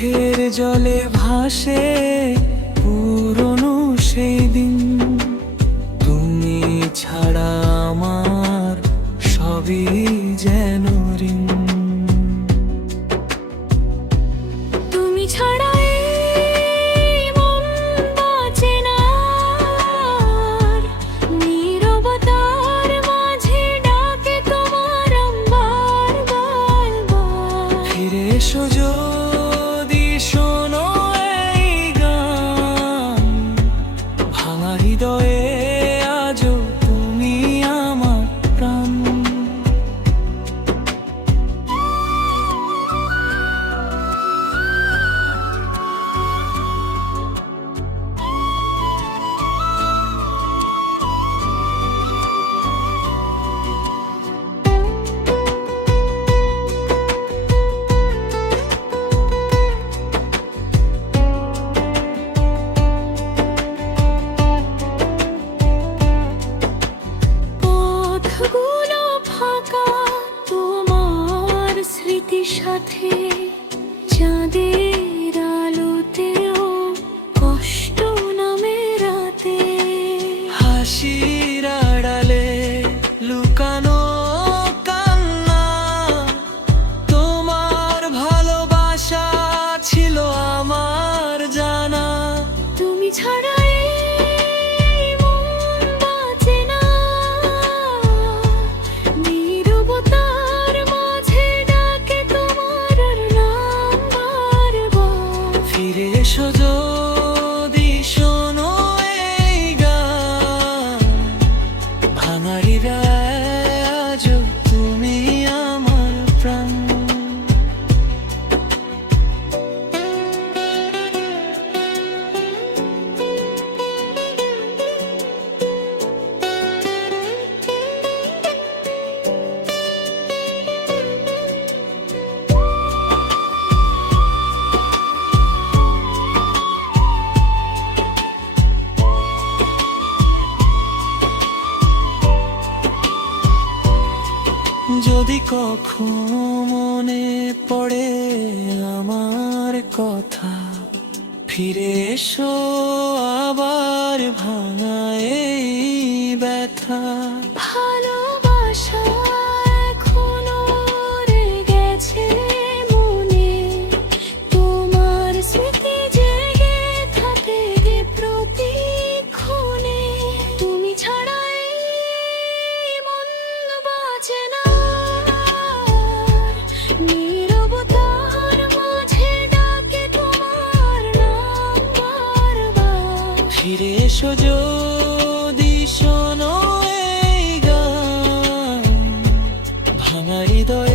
চোখের জলে ভাসে পুরনো সেই দিন। তুমি ছাড়া আমার সবই যেন ঋণ। তুমি ছাড়া এই মন বাঁচে না, নীরবতার মাঝে ডাকে তোমার আমার বারবার। ফিরে এসো যদি শোনো এই গান, ভাঙা হৃদয়ে আজও তুমি আমার প্রাণ। পথগুলো ফাঁকা তোমার স্মৃতির সাথে, চাঁদের আলোতেও কষ্ট নামে রাতে। হাসির আড়ালে লুকানো কান্না, তোমার ভালোবাসা ছিল আমার জানা। তুমি ছাড়া এই মন বাঁচে না, নীরবতার মাঝে ডাকে তোমার নাম বারবার। ফিরে এসো যদি শোনো এই গান, ভাঙা হৃদয়ে আজও তুমি আমার প্রাণ। যদি কখনো মনে পড়ে আমার কথা, ফিরে এসো আবার ভাঙা এই ব্যথা। ভালোবাসা এখনো রয়ে গেছে মনে, তোমার স্মৃতি জেগে থাকে প্রতিক্ষণে। তুমি ছাড়া এই মন বাঁচে না, নীরবতার মাঝে ডাকে তোমার নাম বারবার। ফিরে এসো যদি শোনো এই গান, ভাঙা হৃদয়ে